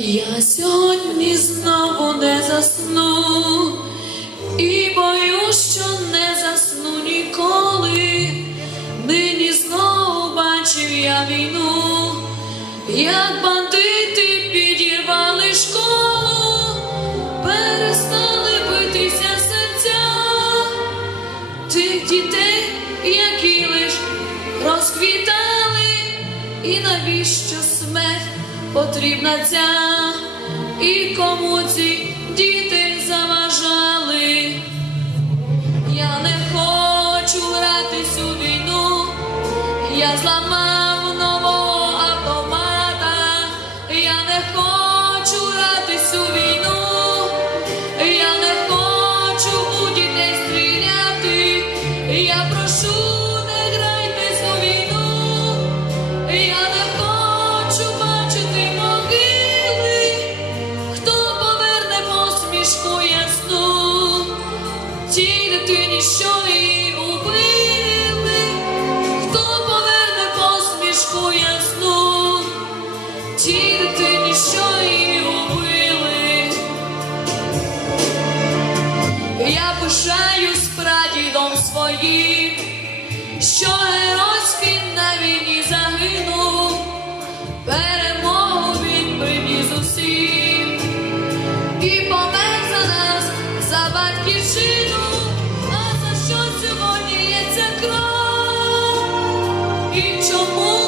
Я сьогодні знову не засну, і бою, що не засну ніколи. Нині знову бачив я війну, як бандити підірвали школу, перестали битися серця тих дітей, які лиш розквітали, і навіщо смерть? потрібна ця і кому ці діти заважали. Я не хочу грати у війну, я зламаю. como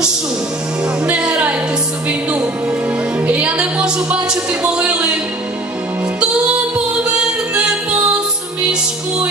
прошу, не грайте цю війну. Я не можу бачити могили, хто поверне посмішку.